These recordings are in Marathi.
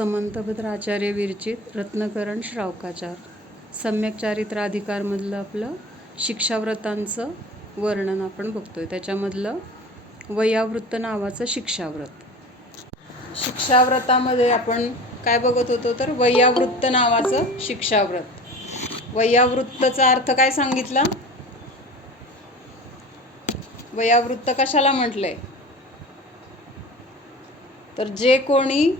समंतभद्र आचार्य विरचित रत्नकरण श्रावकाचार सम्यक चारित्राधिकारमधलं आपलं शिक्षाव्रतांचं वर्णन आपण बघतोय. त्याच्यामधलं वयावृत्त नावाचं शिक्षाव्रत. शिक्षाव्रतामध्ये आपण काय बघत होतो तर वयावृत्त नावाचं शिक्षाव्रत. वयावृत्तचा अर्थ काय सांगितला? वयावृत्त कशाला म्हटलंय तर जे कोणी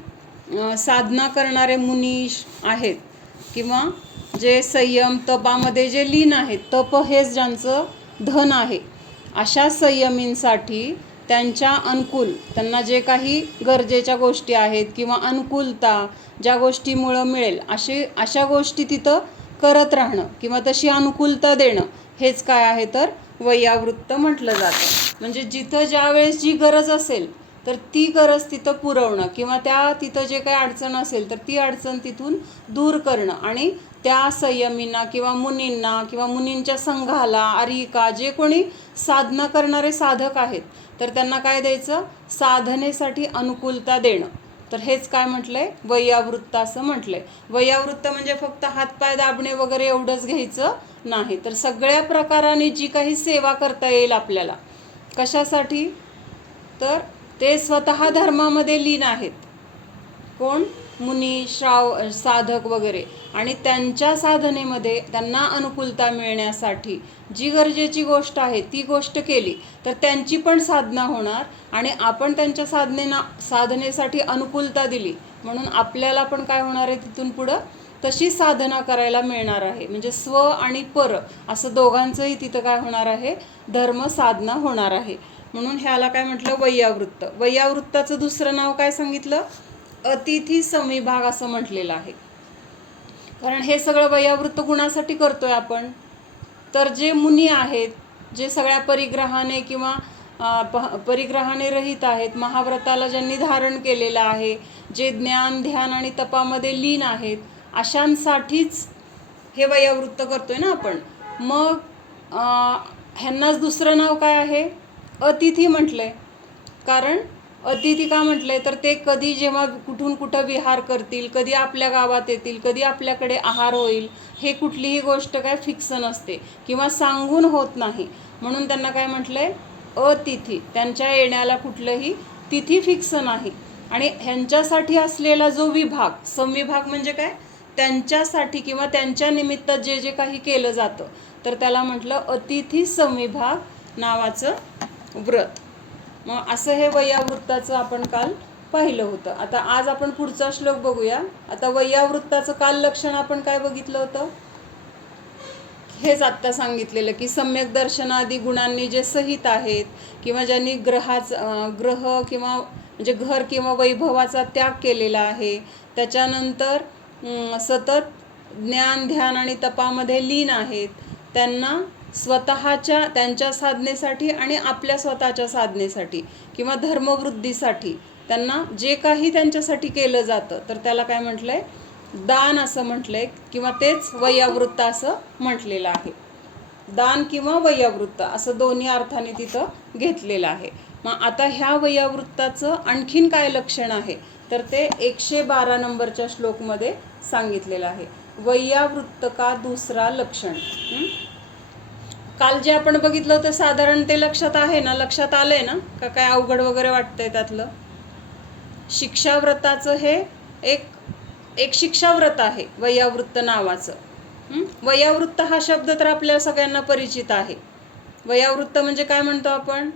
साधना करणारे मुनीश आहेत किंवा जे संयम तपामध्ये जे लीन आहेत, तप हेच ज्यांचं धन आहे, अशा संयमींसाठी त्यांच्या अनुकूल त्यांना जे काही गरजेच्या गोष्टी आहेत किंवा अनुकूलता ज्या गोष्टीमुळं मिळेल अशा गोष्टी तिथं करत राहणं किंवा तशी अनुकूलता देणं हेच काय आहे तर वयावृत्त म्हटलं जातं. म्हणजे जिथं ज्यावेळेस जी गरज असेल तर ती गरज तिथं पुरवणं किंवा तिथं जे काही अडचण असेल तर ती अडचण तिथून दूर करणं आणि त्या संयमींना किंवा मुनींना किंवा मुनींच्या संघाला आरिका जे कोणी साधना करणारे साधक आहेत तर त्यांना काय द्यायचं? साधनेसाठी अनुकूलता देणं. तर हेच काय म्हटलंय? वयावृत्त असं म्हटलंय. वयावृत्त म्हणजे फक्त हातपाय दाबणे वगैरे एवढंच घ्यायचं नाही, तर सगळ्या प्रकाराने जी काही सेवा करता येईल आपल्याला. कशासाठी? तर ते स्वतः धर्मामध्ये लीन आहेत. कोण? मुनी, साधक वगैरे. आणि त्यांच्या साधनेमध्ये त्यांना अनुकूलता मिळण्यासाठी जी गरजेची गोष्ट आहे ती गोष्ट केली तर त्यांची पण साधना होणार आणि आपण त्यांच्या साधनेसाठी अनुकूलता दिली म्हणून आपल्याला पण काय होणार आहे तिथून पुढं तशी साधना करायला मिळणार आहे. म्हणजे स्व आणि पर असं दोघांचंही तिथं काय होणार आहे? धर्म साधना होणार आहे. म्हणून ह्याला काय म्हटलं? वयावृत्त. वयावृत्ताचं दुसरं नाव काय सांगितलं? अतिथी समिभाग असं म्हटलेलं आहे. कारण हे सगळं वयावृत्त कुणासाठी करतोय आपण? तर जे मुनी आहेत, जे सगळ्या परिग्रहाने किंवा परिग्रहाने रहित आहेत, महाव्रताला ज्यांनी धारण केलेलं आहे, जे ज्ञान ध्यान आणि तपामध्ये लीन आहेत, अशांसाठीच हे वयावृत्त करतोय ना आपण. मग ह्यांनाच दुसरं नाव काय आहे? अतिथी म्हटलंय. कारण अतिथी का म्हटलंय तर ते कधी जेव्हा कुठून कुठं विहार करतील, कधी आपल्या गावात येतील, कधी आपल्याकडे आहार होईल, हे कुठलीही गोष्ट काय फिक्स नसते किंवा सांगून होत नाही. म्हणून त्यांना काय म्हटलंय? अतिथी. त्यांच्या येण्याला कुठलंही तिथी फिक्स नाही. आणि ह्यांच्यासाठी असलेला जो विभाग, समविभाग म्हणजे काय? त्यांच्यासाठी किंवा त्यांच्या निमित्त जे जे काही केलं जातं तर त्याला म्हटलं अतिथी समविभाग नावाचं व्रत. मग असं हे वयावृत्ताचं आपण काल पाहिलं होतं. आता आज आपण पुढचा श्लोक बघूया. आता वयावृत्ताचं काल लक्षण आपण काय बघितलं होतं? हेच आत्ता सांगितलेलं की सम्यक दर्शनादी गुणांनी जे सहित आहेत किंवा ज्यांनी ग्रह किंवा म्हणजे घर किंवा वैभवाचा त्याग केलेला आहे, त्याच्यानंतर सतत ज्ञान ध्यान आणि तपामध्ये लीन आहेत, त्यांना त्यांच्या साधनेसाठी आणि आपल्या स्वतःच्या साधनेसाठी किंवा धर्मवृद्धीसाठी त्यांना जे काही त्यांच्यासाठी केलं जातं तर त्याला काय म्हटलंय? दान असं म्हटलंय किंवा तेच वयावृत्त असं म्हटलेलं आहे. दान किंवा वयावृत्त असं दोन्ही अर्थाने तिथं घेतलेलं आहे. मग आता ह्या वयावृत्ताचं आणखीन काय लक्षण आहे तर ते 112 नंबरच्या श्लोकमध्ये सांगितलेलं आहे. वयावृत्त का दुसरा लक्षण. काल जे आपण बघितलं होतं साधारण ते लक्षात आहे ना? लक्षात आलंय ना? का काय अवघड वगैरे वाटतंय त्यातलं? शिक्षाव्रताचं हे एक शिक्षाव्रत आहे वयावृत्त नावाचं. वयावृत्त हा शब्द तर आपल्या सगळ्यांना परिचित आहे. वयावृत्त म्हणजे काय म्हणतो आपण?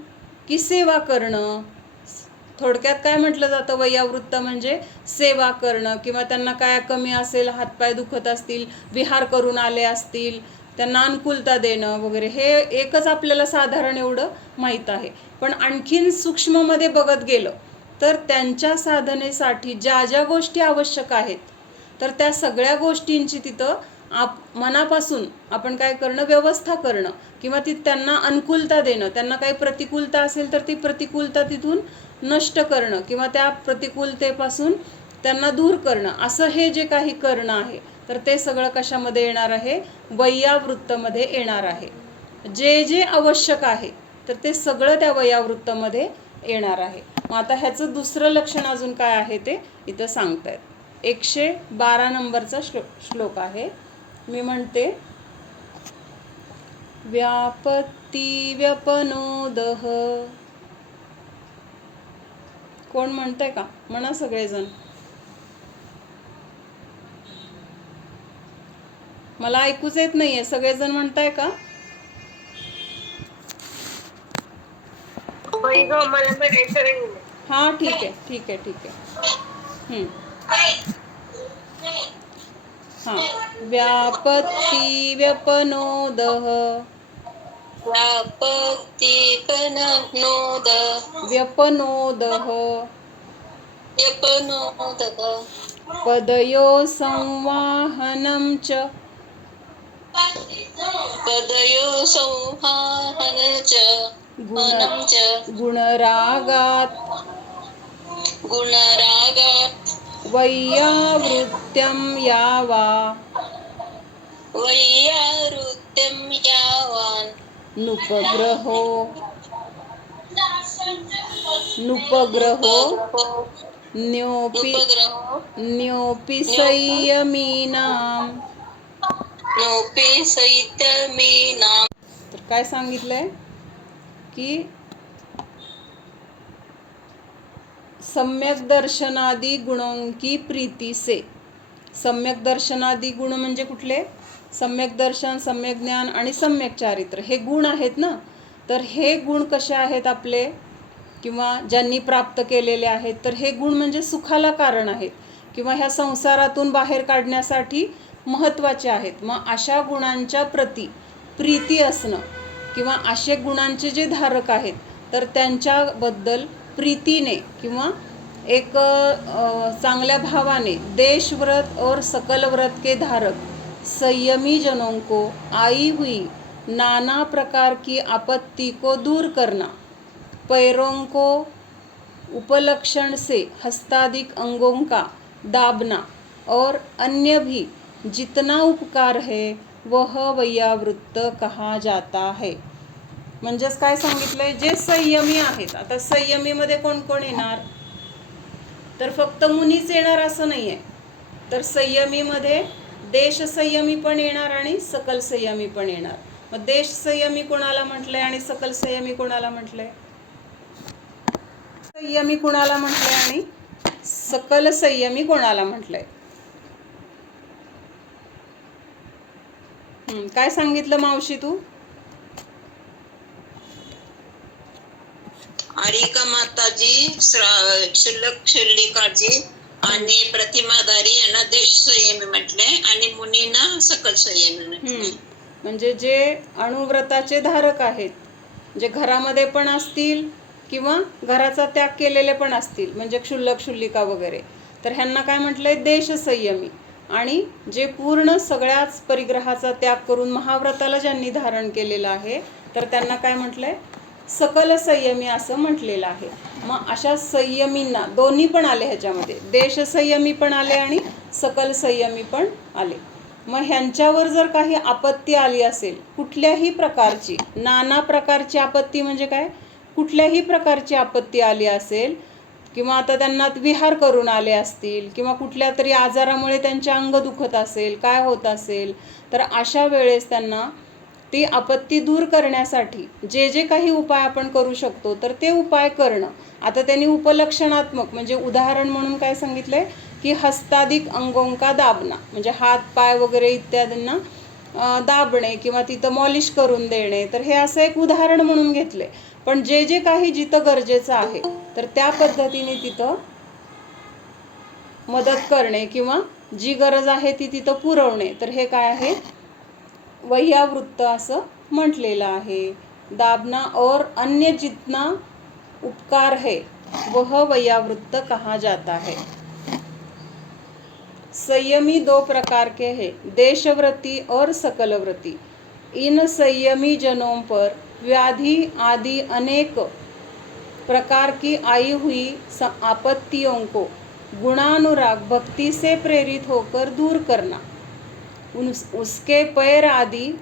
की सेवा करणं. थोडक्यात काय म्हटलं जातं? वयावृत्त म्हणजे सेवा करणं किंवा त्यांना काय कमी असेल, हातपाय दुखत असतील, विहार करून आले असतील, त्यांना अनुकूलता देणं वगैरे, हे एकच आपल्याला साधारण एवढं माहीत आहे. पण आणखीन सूक्ष्ममध्ये बघत गेलं तर त्यांच्या साधनेसाठी ज्या ज्या गोष्टी आवश्यक आहेत तर त्या सगळ्या गोष्टींची तिथं मनापासून आपण काय करणं? व्यवस्था करणं किंवा त्यांना अनुकूलता देणं. त्यांना काही प्रतिकूलता असेल तर ती प्रतिकूलता तिथून नष्ट करणं किंवा त्या प्रतिकूलतेपासून त्यांना दूर करणं, असं हे जे काही करणं आहे तर ते सगळं कशामध्ये येणार आहे? वयावृत्तमध्ये येणार आहे. जे जे आवश्यक आहे तर ते सगळं त्या वयावृत्तमध्ये येणार आहे. मग आता ह्याचं दुसरं लक्षण अजून काय आहे ते इथं सांगतायत. 112 नंबरचा श्लोक आहे. मी म्हणते. व्यापत्ती व्यपनोदः. कोण म्हणतंय का? म्हणा सगळेजण. मला ऐकूच येत नाहीये. सगळेजण म्हणताय का? हा ठीक आहे ठीक आहे ठीक आहे. हा. व्यापत्ती व्यपनोदः. व्यापत्ती व्यपनोदः. पदयो संवाहनं च. गुणरागात् वैयावृत्त्यं यावा. नुपग्रहो न्योपि संयमीनां. तर काय सांगितलंय की सम्यक दर्शनादि गुणों की प्रीति से. सम्यक दर्शनादि गुण म्हणजे कुठले? सम्यक दर्शन, सम्यक ज्ञान आणि सम्यक चारित्र हे गुण आहेत ना. तर हे गुण कसे आहेत आपले, किंवा ज्यांनी प्राप्त केलेले आहेत, तर हे गुण म्हणजे सुखाला कारण आहेत किंवा ह्या संसारातून बाहेर काढण्यासाठी महत्त्वाचे आहेत. मग अशा गुणांच्या प्रती प्रीती असणं किंवा असे गुणांचे जे धारक आहेत तर त्यांच्याबद्दल प्रीतीने किंवा एक चांगल्या भावाने देशव्रत और सकल व्रत के धारक संयमी जनों को आई हुई नाना प्रकार की आपत्ति को दूर करना, पैरों को उपलक्षण से हस्तादिक अंगों का दाबना और अन्य भी जितना उपकार है वह वैयावृत्त कहा जाता है. म्हणजेच काय सांगितलंय? जे संयमी आहेत. आता संयमीमध्ये कोण कोण येणार? तर फक्त मुनीच येणार असं नाही आहे. तर संयमीमध्ये देश संयमी पण येणार आणि सकल संयमी पण येणार. मग देश संयमी कोणाला म्हटलंय आणि सकल संयमी कोणाला म्हटलंय? संयमी कोणाला म्हटलंय आणि सकल संयमी कोणाला म्हटलंय? काय सांगितलं मावशी तू? आरिका माताजी, शुल्लक शुल्लिकाजी आणि प्रतिमाधारी यांना देश संयमी म्हटले आणि मुनींना सकल संयमी म्हटले. म्हणजे जे अणुव्रताचे धारक आहेत, जे घरामध्ये पण असतील किंवा घराचा त्याग केलेले पण असतील, म्हणजे क्षुल्लक शुल्लिका वगैरे, तर ह्यांना काय म्हटलंय? देश संयमी. आणि जे पूर्ण सगळ्याच परिग्रहाचा त्याग करून महाव्रताला ज्यांनी धारण केलेलं आहे तर त्यांना काय म्हटलंय? सकल संयमी असं म्हटलेलं आहे. मग अशा संयमींना दोन्ही पण आले, ह्याच्यामध्ये देश संयमी पण आले आणि सकल संयमी पण आले. मग ह्यांच्यावर जर काही आपत्ती आली असेल कुठल्याही प्रकारची, नाना प्रकारची आपत्ती म्हणजे काय? कुठल्याही प्रकारची आपत्ती आली असेल किंवा आता त्यांना विहार करून आले असतील किंवा कुठल्या तरी आजारामुळे त्यांचे अंग दुखत असेल, काय होत असेल, तर अशा वेळेस त्यांना ती आपत्ती दूर करण्यासाठी जे जे काही उपाय आपण करू शकतो तर ते उपाय करणं. आता त्यांनी उपलक्षणात्मक म्हणजे उदाहरण म्हणून काय सांगितलंय की हस्तादिक अंगों का दाबना, म्हणजे हात पाय वगैरे इत्यादींना दाबणे किंवा तिथं मॉलिश करून देणे. तर हे असं एक उदाहरण म्हणून घेतले. पण जे जे काही जिथं गरजेचं आहे तर त्या पद्धतीने तिथं मदत करणे किंवा जी गरज आहे ती तिथं पुरवणे, तर हे काय आहे? वैयावृत्त असं म्हटलेलं आहे. दाबना और अन्य जितना उपकार है वह वैयावृत्त कहा जाता है. संयमी दो प्रकार के हैं, देशव्रती और सकलव्रती. इन संयमी जनों पर व्याधि आदि अनेक प्रकार की आई हुई आपत्तियों को गुणानुराग भक्ति से प्रेरित होकर दूर करना, उसके पैर आदि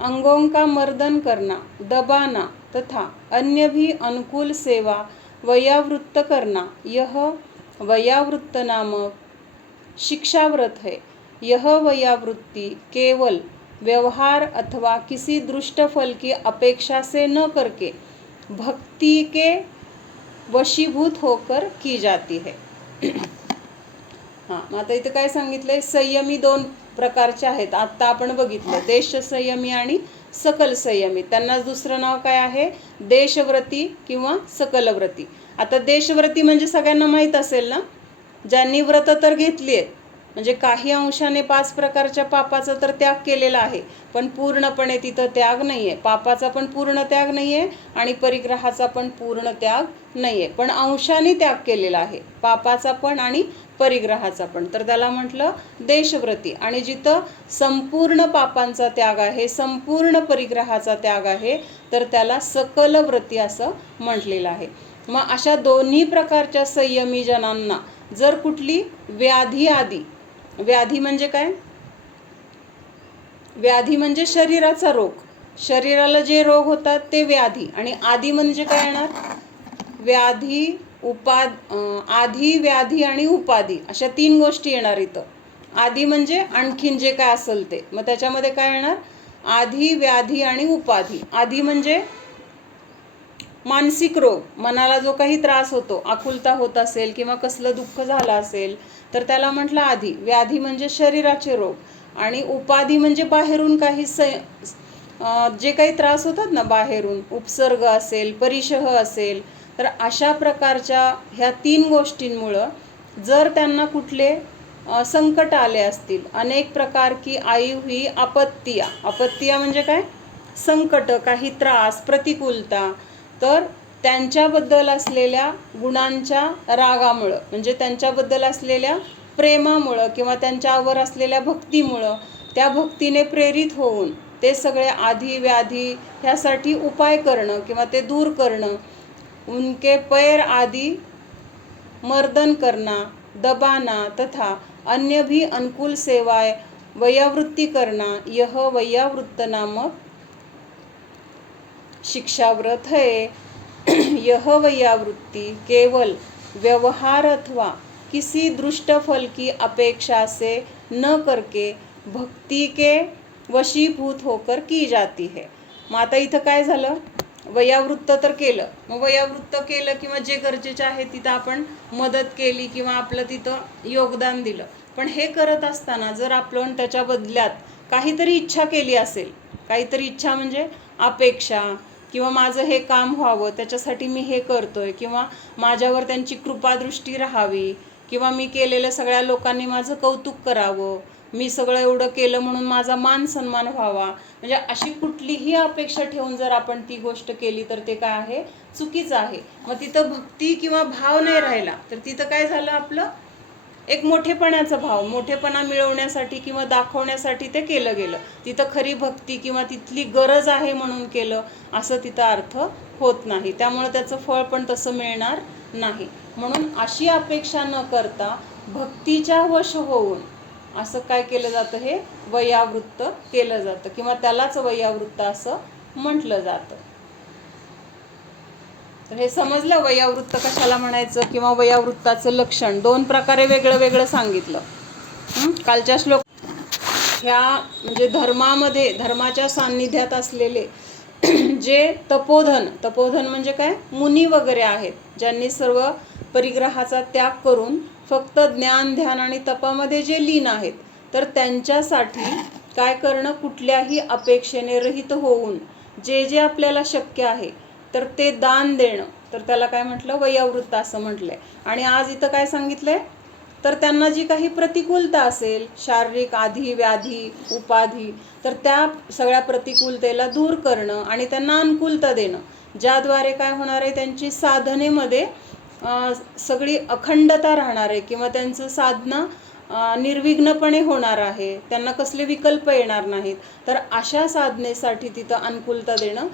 अंगों का मर्दन करना, दबाना तथा अन्य भी अनुकूल सेवा वैयावृत्त करना, यह वयावृत्त नामक शिक्षाव्रत है। यह वयावृत्ति केवल व्यवहार अथवा किसी दृष्ट फल की अपेक्षा से न करके भक्ति के वशीभूत होकर की जाती है। हां, मग आता इथं काय सांगितलंय, संयमी दोन प्रकारचे आहेत. आत्ता आपण बघितलं देश संयमी आणि सकल संयमी. त्यांना दुसरं नाव काय आहे, देशव्रती किंवा सकलव्रती. आता देशव्रती म्हणजे सगळ्यांना माहीत असेल ना, ज्यांनी व्रत तर घेतली आहेत, म्हणजे काही अंशाने 5 प्रकारच्या पापाचा तर त्याग केलेला आहे, पण पूर्णपणे तिथं त्याग नाही आहे. पापाचा पण पूर्ण त्याग नाही आहे आणि परिग्रहाचा पण पूर्ण त्याग नाही आहे, पण अंशाने त्याग केलेला आहे, पापाचा पण आणि परिग्रहाचा पण. तर त्याला म्हटलं देशव्रती. आणि जिथं संपूर्ण पापांचा त्याग आहे, संपूर्ण परिग्रहाचा त्याग आहे, तर त्याला सकलव्रती असं म्हटलेलं आहे. मग अशा दोन्ही प्रकारच्या संयमी जनांना जर कुठली व्याधी आदी, व्याधी म्हणजे काय, व्याधी म्हणजे शरीराचा रोग, शरीराला जे रोग होतात ते व्याधी. आणि आदी म्हणजे काय येणार, व्याधी आधी, व्याधी आणि उपाधी, अशा 3 गोष्टी येणार इथं. आदी म्हणजे आणखीन जे काय असेल ते, मग त्याच्यामध्ये काय येणार, आधी, व्याधी आणि उपाधी. आधी म्हणजे मानसिक रोग, मनाला जो काही त्रास होतो, आकुलता होत असेल किंवा कसलं दुःख झालं असेल तर त्याला म्हटलं आधी. व्याधी म्हणजे शरीराचे रोग. आणि उपाधी म्हणजे बाहेरून काही जे काही त्रास होतात ना, बाहेरून उपसर्ग असेल, परिशह असेल, तर अशा प्रकारच्या ह्या 3 गोष्टींमुळं जर त्यांना कुठले संकट आले असतील, अनेक प्रकार की आई हुई आपत्तिया. आपत्तिया म्हणजे काय, संकट, काही त्रास, प्रतिकूलता, तर त्यांच्याबद्दल असलेल्या गुणांच्या रागामुळं, म्हणजे त्यांच्याबद्दल असलेल्या प्रेमामुळं किंवा त्यांच्यावर असलेल्या भक्तीमुळं, त्या भक्तीने प्रेरित होऊन ते सगळे आधी, व्याधी ह्यासाठी उपाय करणं किंवा ते दूर करणं, उनके पैर आदि मर्दन करना, दबाना तथा अन्य भी अनुकूल सेवाएं वयावृत्ति करना, यह वयावृत्त नामक शिक्षाव्रत है। यह वयावृत्ति केवल व्यवहार अथवा किसी दृष्ट फल की अपेक्षा से न करके भक्ति के वशीभूत होकर की जाती है। मग आता इथं काय झालं, वयावृत्त तर केलं, मग वयावृत्त केलं किंवा जे गरजेचे आहे तिथं आपण मदत केली किंवा आपलं तिथं योगदान दिलं, पण हे करत असताना जर आपण त्याच्या बदल्यात काहीतरी इच्छा केली असेल, काहीतरी इच्छा म्हणजे अपेक्षा, किंवा माझं हे काम व्हावं त्याच्यासाठी मी हे करतोय, किंवा माझ्यावर त्यांची कृपादृष्टी राहावी, किंवा मी केलेल्या सगळ्या लोकांनी माझं कौतुक करावं, मी सगळं एवढं केलं म्हणून माझा मान सन्मान व्हावा, म्हणजे अशी कुठलीही अपेक्षा ठेवून जर आपण ती गोष्ट केली तर ते काय आहे, चुकीचं आहे. मग तिथं भक्ती किंवा भाव नाही राहिला, तर तिथं काय झालं, आपलं एक मोठेपणाचा भाव, मोठेपणा मिळवण्यासाठी किंवा दाखवण्यासाठी ते केलं गेलं. तिथं खरी भक्ती किंवा तिथली गरज आहे म्हणून केलं असं तिथं अर्थ होत नाही, त्यामुळे त्याचं फळ पण तसं मिळणार नाही. म्हणून अशी अपेक्षा न करता भक्तीच्या वश होऊन असं काय केलं जातं, हे वयावृत्त केलं जातं किंवा त्यालाच वयावृत्त असं म्हटलं जातं. तर हे समजलं वयावृत्त कशाला म्हणायचं किंवा वयावृत्ताचं लक्षण. 2 प्रकारे वेगळं वेगळं सांगितलं. कालच्या श्लोक ह्या म्हणजे धर्मामध्ये, धर्माच्या सान्निध्यात असलेले जे तपोधन म्हणजे काय, मुनी वगैरे आहेत, ज्यांनी सर्व परिग्रहाचा त्याग करून फक्त ज्ञान, ध्यान आणि तपामध्ये जे लीन आहेत, तर त्यांच्यासाठी काय करणं, कुठल्याही अपेक्षेने रहित होऊन जे जे आपल्याला शक्य आहे तर ते दान देणं, तर त्याला काय म्हटलं, वयावृत्त असं म्हटलंय. आणि आज इथं काय सांगितलंय, तर त्यांना जी काही प्रतिकूलता असेल, शारीरिक आधी, व्याधी, उपाधी, तर त्या सगळ्या प्रतिकूलतेला दूर करणं आणि त्यांना अनुकूलता देणं, ज्याद्वारे काय होणार आहे, त्यांची साधनेमध्ये सगळी अखंडता राहणार आहे किंवा त्यांचं साधना निर्विघ्नपणे होणार आहे, त्यांना कसले विकल्प येणार नाहीत. तर अशा साधनेसाठी तिथं अनुकूलता देणं,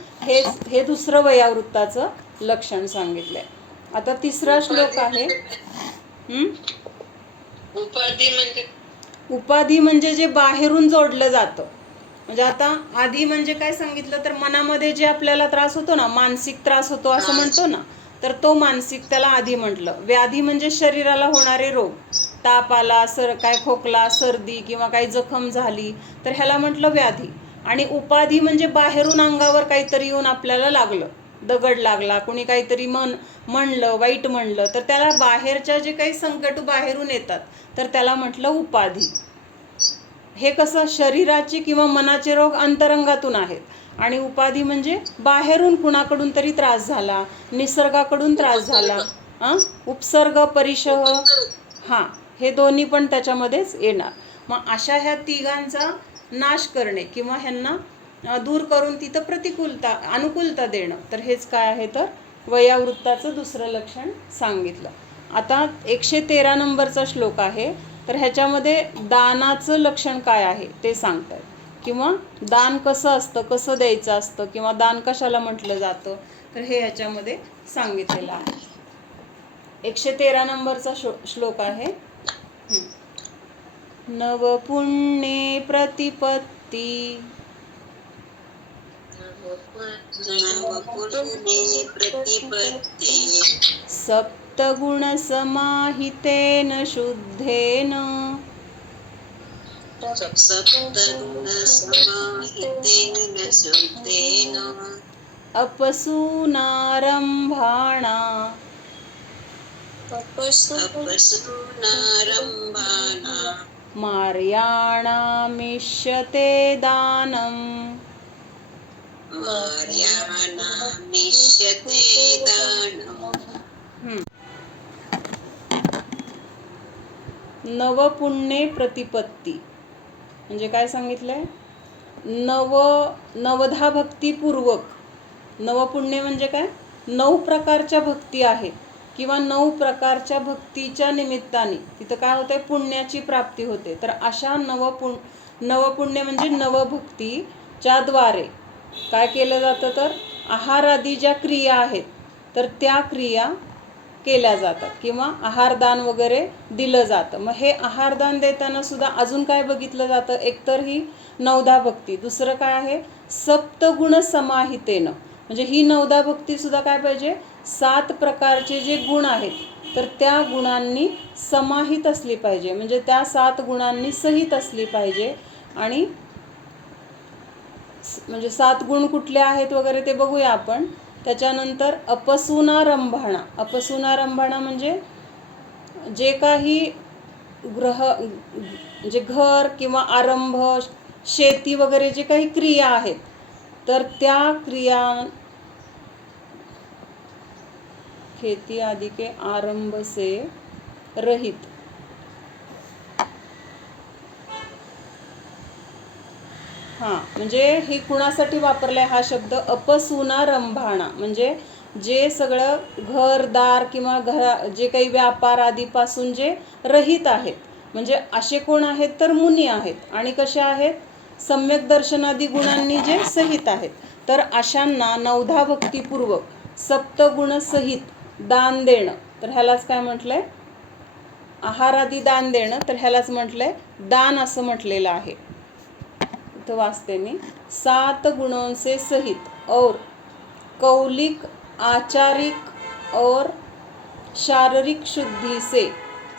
हे दुसरं वयावृत्ताचं लक्षण सांगितलंय. आता 3रा श्लोक आहे. उपाधी म्हणजे जे बाहेरून जोडलं जातं. म्हणजे आता आधी म्हणजे काय सांगितलं, तर मनामध्ये जे आपल्याला त्रास होतो ना, मानसिक त्रास होतो असं म्हणतो ना, तर तो मानसिक, त्याला आधी म्हटलं. व्याधी म्हणजे शरीराला होणारे रोग, ताप आला, काय खोकला, सर्दी किंवा काही जखम झाली तर ह्याला म्हटलं व्याधी. आणि उपाधी म्हणजे बाहेरून अंगावर काहीतरी येऊन आपल्याला लागलं, दगड लागला, कोणी काहीतरी म्हणलं, वाईट म्हणलं, तर त्याला बाहेरच्या जे काही संकट बाहेरून येतात तर त्याला म्हटलं उपाधी. हे कसं, शरीराची किंवा मनाचे रोग अंतरंगातून आहेत, आणि उपाधी म्हणजे बाहेरून कुणाकडून तरी त्रास झाला, निसर्गाकडून त्रास झाला. उपसर्ग, परिशह, हां, हे दोन्ही पण त्याच्यामध्येच येणार. मग अशा ह्या तिघांचा नाश करणे किंवा ह्यांना दूर करून तिथं प्रतिकूलता, अनुकूलता देणं, तर हेच काय आहे, तर वयावृत्ताचं दुसरं लक्षण सांगितलं. आता 113 नंबरचा श्लोक आहे, तर ह्याच्यामध्ये दानाचं लक्षण काय आहे ते सांगतात, किंवा दान कसं असतं, कसं द्यायचं असतं, किंवा दान कशाला म्हटलं जातं, तर हे ह्याच्यामध्ये सांगितलेलं आहे. 113 नंबरचा श्लोक आहे. नवपुण्ये प्रतिपत्ती सप्तगुणसमाहितेन शुद्धेन अपसूनारंभाणा मार्याणामिष्यते दानम्. नवपुण्ये प्रतिपत्ती म्हणजे काय सांगितलंय, नवधा भक्तीपूर्वक. नवपुण्य म्हणजे काय, 9 प्रकारच्या भक्ती आहेत, किंवा 9 प्रकारच्या भक्तीच्या निमित्ताने तिथं काय होतंय, पुण्याची प्राप्ती होते. तर अशा नवपुण्य म्हणजे नवभक्तीच्या द्वारे काय केलं जातं, तर आहार आदी ज्या क्रिया आहेत तर त्या क्रिया केल्या जातात, किंवा आहारदान वगैरे दिलं जातं. मग हे आहारदान देताना सुद्धा अजून काय बघितलं जातं, एकतर ही 9धा भक्ती, दुसरं काय आहे, सप्तगुण समाहितेनं, म्हणजे ही 9धा भक्ती सुद्धा काय पाहिजे, 7 प्रकारचे जे गुण आहेत तर त्या गुणांनी समाहित असली पाहिजे, म्हणजे त्या 7 गुणांनी सहित असली पाहिजे. आणि म्हणजे 7 गुण कुठले आहेत वगैरे ते बघूया आपण. त्याच्यानंतर अपसूनारंभाणा. अपसूनारंभाणा म्हणजे जे काही म्हणजे घर किंवा आरंभ, शेती वगैरे जे काही क्रिया आहेत तर त्या क्रिया, खेती आदि के आरंभ से रहित. हां, म्हणजे हे कुणासाठी वापरलाय हा शब्द, अपसूनारंभाणा, म्हणजे जे सगळं घरदार किंवा जे काही व्यापार आदीपासून जे रहित आहेत, म्हणजे असे कोण आहेत, तर मुनी आहेत. आणि कसे आहेत, सम्यक दर्शनादी गुणांनी जे सहित आहेत. तर अशांना 9धा भक्तीपूर्वक सप्तगुणसहित दान देणं, तर ह्यालाच काय म्हटलंय, आहारादी दान देणं, तर ह्यालाच म्हटलंय दान असं म्हटलेलं आहे. इथं वाचते मी, 7 गुणों से सहित और कौलिक, आचारिक और शारीरिक शुद्धि से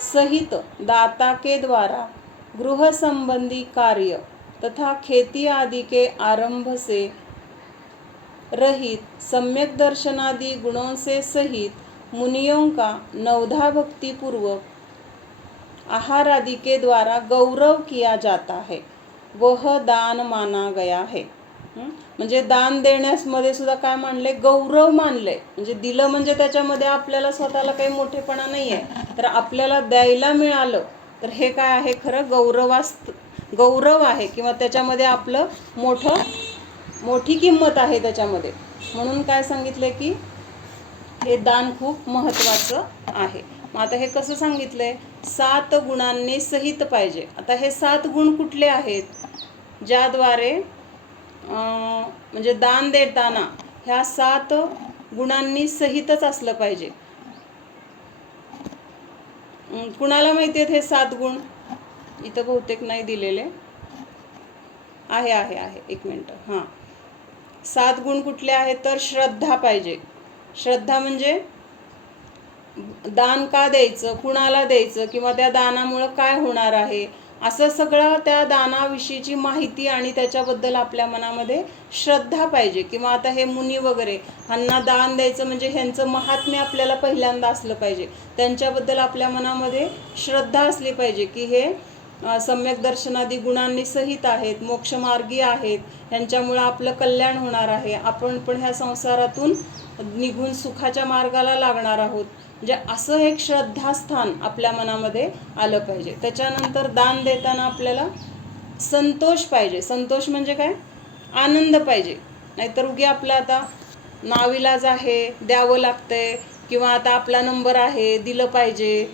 सहित दाता के द्वारा गृह संबंधी कार्य तथा खेती आदि के आरंभ से रहित सम्यक दर्शनादि गुणों से सहित मुनियों का 9धा भक्ति पूर्वक आहार आदि के द्वारा गौरव किया जाता है, वह दान माना गया है. म्हणजे दान देण्यामध्ये सुद्धा काय मानले, गौरव मानले. म्हणजे दिलं म्हणजे त्याच्यामध्ये आपल्याला स्वतःला काही मोठेपणा नाही आहे, तर आपल्याला द्यायला मिळालं तर हे काय आहे, खरं गौरव आहे, किंवा त्याच्यामध्ये आपलं मोठी किंमत आहे त्याच्यामध्ये. म्हणून काय सांगितलं की हे दान खूप महत्त्वाचं आहे. मग आता हे कसं सांगितलंय, 7 गुणांनी सहित पाहिजे. आता हे 7 गुण कुठले आहेत, ज्याद्वारे म्हणजे दान देताना ह्या 7 गुणांनी सहितच असलं पाहिजे. कुणाला माहिती आहेत हे 7 गुण, इथं बहुतेक नाही दिलेले आहे. एक मिनटं. हां, 7 गुण कुठले आहेत, तर श्रद्धा पाहिजे. श्रद्धा म्हणजे दान का द्यायचं, कुणाला द्यायचं, किंवा त्या दानामुळं काय होणार आहे, असं सगळं त्या दानाविषयीची माहिती आणि त्याच्याबद्दल आपल्या मनामध्ये श्रद्धा पाहिजे. किंवा आता हे मुनी वगैरे ह्यांना दान द्यायचं म्हणजे ह्यांचं महात्म्य आपल्याला पहिल्यांदा असलं पाहिजे. त्यांच्याबद्दल आपल्या मनामध्ये श्रद्धा असली पाहिजे की हे सम्यक दर्शनादी गुणांनी सहित आहेत, मोक्षमार्गी आहेत, ह्यांच्यामुळं आपलं कल्याण होणार आहे, आपण पण ह्या संसारातून निघून सुखाच्या मार्गाला लागणार आहोत. म्हणजे असं एक श्रद्धास्थान आपल्या मनामध्ये आलं पाहिजे. त्याच्यानंतर दान देताना आपल्याला संतोष पाहिजे. संतोष म्हणजे काय? आनंद पाहिजे. नाहीतर उगी आपलं आता नाविलाज आहे, द्यावं लागतंय, किंवा आता आपला नंबर आहे, दिलं पाहिजे,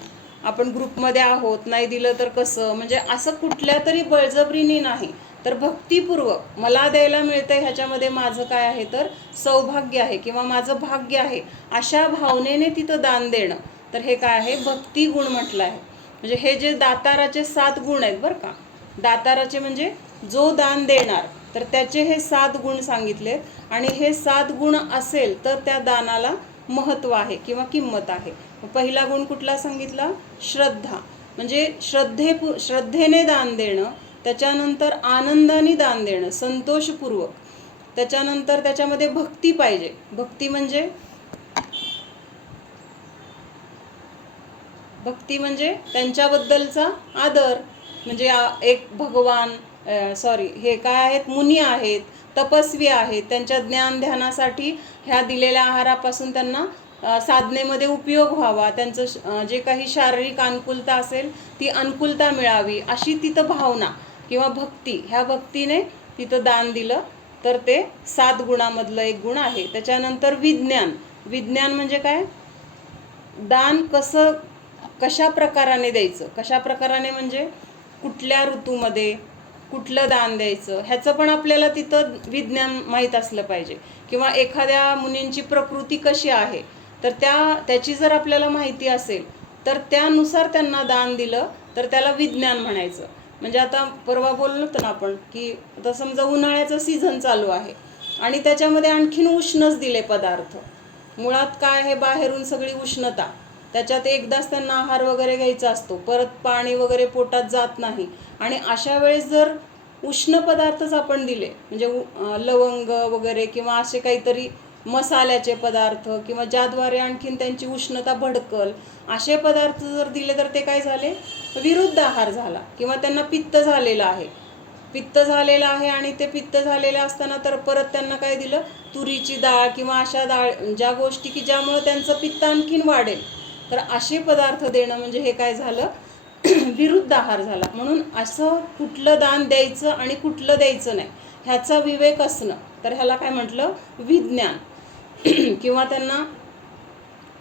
आपण ग्रुपमध्ये आहोत, नाही दिलं तर कसं, म्हणजे असं कुठल्या तरी बळजबरीने नाही, तर भक्तिपूर्वक मला द्यायला मिळतंय ह्याच्यामध्ये माझं काय आहे तर सौभाग्य आहे किंवा माझं भाग्य आहे, अशा भावनेने तिथं दान देणं, तर हे काय आहे? भक्ती गुण म्हटलं आहे. म्हणजे हे जे दाताराचे 7 गुण आहेत बरं का. दाताराचे म्हणजे जो दान देणार, तर त्याचे हे 7 गुण सांगितलेत. आणि हे 7 गुण असेल तर त्या दानाला महत्त्व आहे किंवा किंमत आहे. पहिला गुण कुठला सांगितला? श्रद्धा. म्हणजे श्रद्धेने दान देणं. त्याच्यानंतर आनंदाने दान देणं, संतोषपूर्वक. त्याच्यानंतर त्याच्यामध्ये भक्ती पाहिजे. भक्ती म्हणजे त्यांच्याबद्दलचा आदर. म्हणजे एक भगवान हे काय आहेत? मुनी आहेत, तपस्वी आहेत, त्यांच्या ज्ञान ध्यानासाठी ह्या दिलेल्या आहारापासून त्यांना साधनेमध्ये उपयोग व्हावा, त्यांचं जे काही शारीरिक अनुकूलता असेल ती अनुकूलता मिळावी, अशी तिथं भावना किंवा भक्ती, ह्या भक्तीने तिथं दान दिलं तर ते 7 गुणामधलं एक गुण आहे. त्याच्यानंतर विज्ञान. विज्ञान म्हणजे काय? दान कशा प्रकाराने द्यायचं. कशा प्रकाराने म्हणजे कुठल्या ऋतूमध्ये कुठलं दान द्यायचं, ह्याचं पण आपल्याला तिथं विज्ञान माहीत असलं पाहिजे. किंवा एखाद्या मुनींची प्रकृती कशी आहे, तर त्याची जर आपल्याला माहिती असेल तर त्यानुसार त्यांना दान दिलं तर त्याला विज्ञान म्हणायचं. म्हणजे आता परवा बोललो होतो ना आपण की आता समजा उन्हाळ्याचं सीझन चालू आहे आणि त्याच्यामध्ये आणखीन उष्णच दिले पदार्थ. मुळात काय आहे? बाहेरून सगळी उष्णता, त्याच्यात एकदाच त्यांना आहार वगैरे घ्यायचा असतो, परत पाणी वगैरे पोटात जात नाही. आणि अशा वेळेस जर उष्ण पदार्थच आपण दिले, म्हणजे लवंग वगैरे किंवा असे काहीतरी मसाल्याचे पदार्थ, किंवा ज्याद्वारे आणखीन त्यांची उष्णता भडकल, असे पदार्थ जर दिले तर ते काय झाले? विरुद्ध आहार झाला. किंवा त्यांना पित्त झालेलं आहे आणि ते पित्त झालेलं असताना तर परत त्यांना काय दिलं? तुरीची डाळ किंवा अशा ज्या गोष्टी की ज्यामुळे त्यांचं पित्त आणखीन वाढेल, तर असे पदार्थ देणं म्हणजे हे काय झालं? विरुद्ध आहार झाला. म्हणून असं कुठलं दान द्यायचं आणि कुठलं द्यायचं नाही ह्याचा विवेक असणं, तर ह्याला काय म्हटलं? विज्ञान. किंवा त्यांना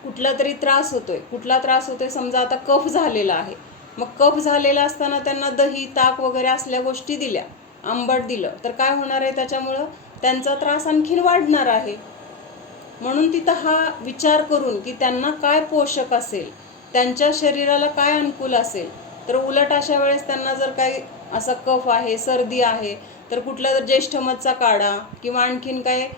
कुठला तरी त्रास होतोय. कुठला त्रास होतोय? समजा आता कफ झालेला आहे, मग कफ झालेला असताना त्यांना दही, ताक वगैरे असल्या गोष्टी दिल्या, आंबट दिलं, तर काय होणार आहे? त्याच्यामुळं त्यांचा त्रास आणखीन वाढणार आहे. म्हणून तिथं हा विचार करून की त्यांना काय पोषक असेल, त्यांच्या शरीराला काय अनुकूल असेल, तर उलट अशा वेळेस त्यांना जर काही असा कफ आहे, सर्दी आहे, तर कुठला तर ज्येष्ठमधचा काढा किंवा आणखीन काय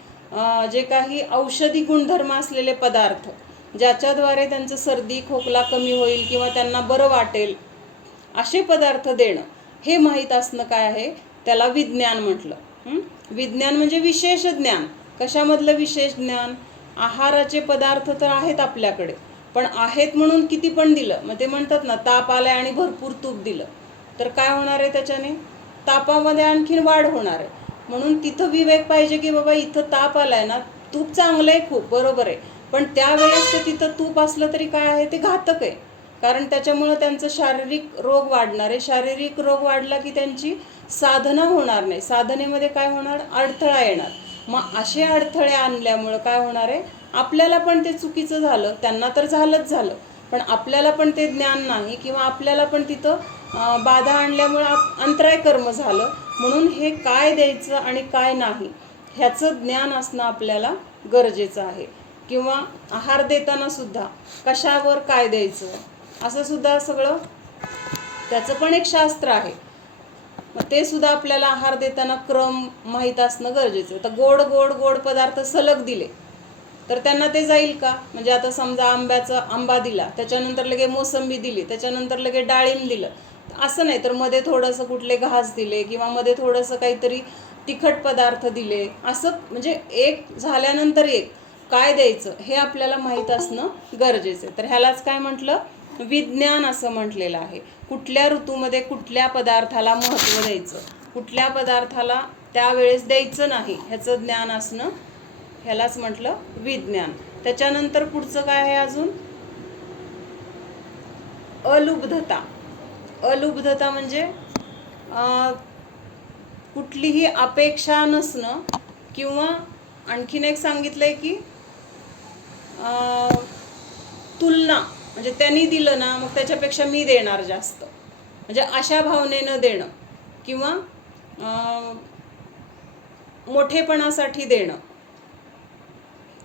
जे काही औषधी गुणधर्म असलेले पदार्थ, ज्याच्याद्वारे त्यांचं सर्दी खोकला कमी होईल किंवा त्यांना बरं वाटेल, असे पदार्थ देणं, हे माहीत असणं काय आहे? त्याला विज्ञान म्हटलं. विज्ञान म्हणजे विशेष ज्ञान. कशामधलं विशेष ज्ञान? आहाराचे पदार्थ तर आहेत आपल्याकडे, पण आहेत म्हणून किती पण दिलं, मग ते म्हणतात ना ताप आलाय आणि भरपूर तूप दिलं, तर काय होणार आहे? त्याच्याने तापामध्ये आणखीन वाढ होणार आहे. म्हणून तिथं विवेक पाहिजे की बाबा इथं ताप आलाय ना, तूप चांगलं आहे, खूप बरोबर आहे, पण त्यावेळेस ते तिथं तूप असलं तरी काय आहे? ते घातक आहे. कारण त्याच्यामुळं त्यांचं शारीरिक रोग वाढणार आहे. शारीरिक रोग वाढला की त्यांची साधना होणार नाही. साधनेमध्ये काय होणार? अडथळा येणार. मग असे अडथळे आणल्यामुळं काय होणार आहे? आपल्याला पण ते चुकीचं झालं, त्यांना तर झालं, पण आपल्याला पण ते ज्ञान नाही किंवा आपल्याला पण तिथं बाधा आणल्यामुळं अंतराय कर्म झालं. म्हणून हे काय द्यायचं आणि काय नाही ह्याचं ज्ञान असणं आपल्याला गरजेचं आहे. किंवा आहार देताना सुद्धा कशावर काय द्यायचं असं सुद्धा सगळं त्याचं पण एक शास्त्र आहे. मग ते सुद्धा आपल्याला आहार देताना क्रम माहीत असणं गरजेचं आहे. तर गोड पदार्थ सलग दिले तर त्यांना ते जाईल का? म्हणजे आता समजा आंबा दिला, त्याच्यानंतर लगे मोसंबी दिली, त्याच्यानंतर लगे डाळिंब दिलं, असं नाही. तर मध्ये थोडंसं कुठले घास दिले किंवा मध्ये थोडंसं काहीतरी तिखट पदार्थ दिले, असं म्हणजे एक झाल्यानंतर एक काय द्यायचं हे आपल्याला माहीत असणं गरजेचं आहे. तर ह्यालाच काय म्हटलं? विज्ञान असं म्हटलेलं आहे. कुठल्या ऋतूमध्ये कुठल्या पदार्थाला महत्त्व द्यायचं, कुठल्या पदार्थाला त्यावेळेस द्यायचं नाही, ह्याचं ज्ञान असणं, ह्यालाच म्हटलं विज्ञान. त्याच्यानंतर पुढचं काय आहे अजून? अलुब्धता. अलुब्धता म्हणजे कुठलीही अपेक्षा नसणं, किंवा आणखीन एक सांगितलंय की तुलना, म्हणजे त्यांनी दिलं ना मग त्याच्यापेक्षा मी देणार जास्त, म्हणजे अशा भावनेनं देणं, किंवा मोठेपणासाठी देणं,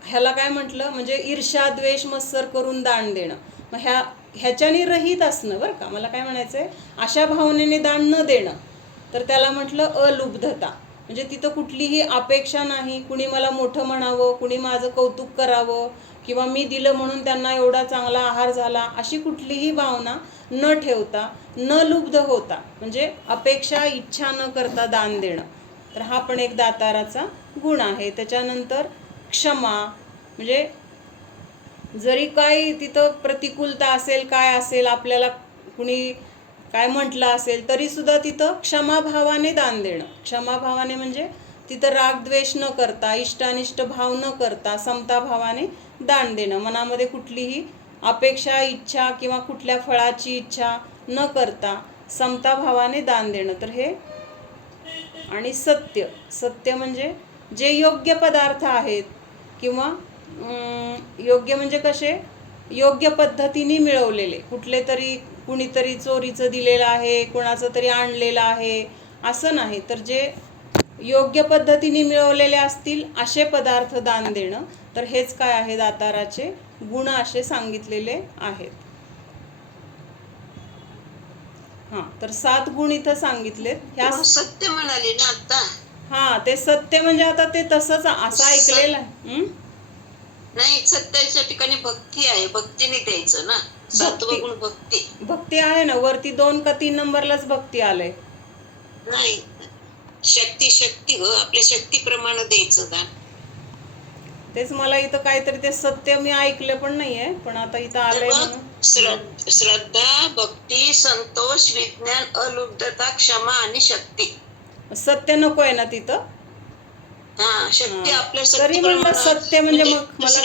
ह्याला काय म्हटलं? म्हणजे ईर्ष्या द्वेष मत्सर करून दान देणं. मग ह्याच्याने रहित असणं बरं का. मला काय म्हणायचं आहे, अशा भावनेने दान न देणं, तर त्याला म्हटलं अलुब्धता. म्हणजे तिथं कुठलीही अपेक्षा नाही, कुणी मला मोठं म्हणावं, कुणी माझं कौतुक करावं, किंवा मी दिलं म्हणून त्यांना एवढा चांगला आहार झाला, अशी कुठलीही भावना न ठेवता, न लुब्ध होता, म्हणजे अपेक्षा इच्छा न करता दान देणं. तर हा पण एक दाताराचा गुण आहे. त्याच्यानंतर क्षमा, म्हणजे जरी काय तिथं प्रतिकूलता असेल, काय असेल, आपल्याला कुणी काय म्हटलं असेल, तरी सुद्धा तिथं क्षमाभावाने दान देणं. क्षमाभावाने म्हणजे तिथं रागद्वेष न करता, इष्टानिष्ट भाव न करता, समताभावाने दान देणं. मनामध्ये कुठलीही अपेक्षा इच्छा किंवा कुठल्या फळाची इच्छा न करता समताभावाने दान देणं. तर हे. आणि सत्य. सत्य म्हणजे जे योग्य पदार्थ आहेत, किंवा योग्य म्हणजे कसे, योग्य पद्धतीने मिळवलेले, कुठले तरी कुणीतरी चोरीचं दिलेलं आहे, कुणाचं तरी आणलेलं आहे, असं नाही. तर जे योग्य पद्धतीने मिळवलेले असतील असे पदार्थ दान देणं. तर हेच काय आहे? दाताराचे गुण असे सांगितलेले आहेत. हां, तर 7 गुण इथं सांगितलेत. ह्या सत्य म्हणाले ना आता. हां, ते सत्य म्हणजे आता ते तसंच असं ऐकलेलं आहे. नाही, सत्याच्या ठिकाणी भक्ती आहे, भक्तीने द्यायचं ना. 7वा गुण भक्ती. भक्ती आहे ना, वरती 2 का 3 नंबरलाच भक्ती आलंय. नाही, शक्ती हो, आपल्या शक्तीप्रमाणे द्यायचं दान. तेच मला इथं काहीतरी ते सत्य मी ऐकलं पण नाहीये, पण आता इथं आलंय म्हणून. श्रद्धा, भक्ती, संतोष, विज्ञान, अलुब्धता, क्षमा आणि शक्ती. सत्य नको आहे ना तिथं? हा, शक्ती आपल्या तरी म्हणलं सत्य म्हणजे मग मला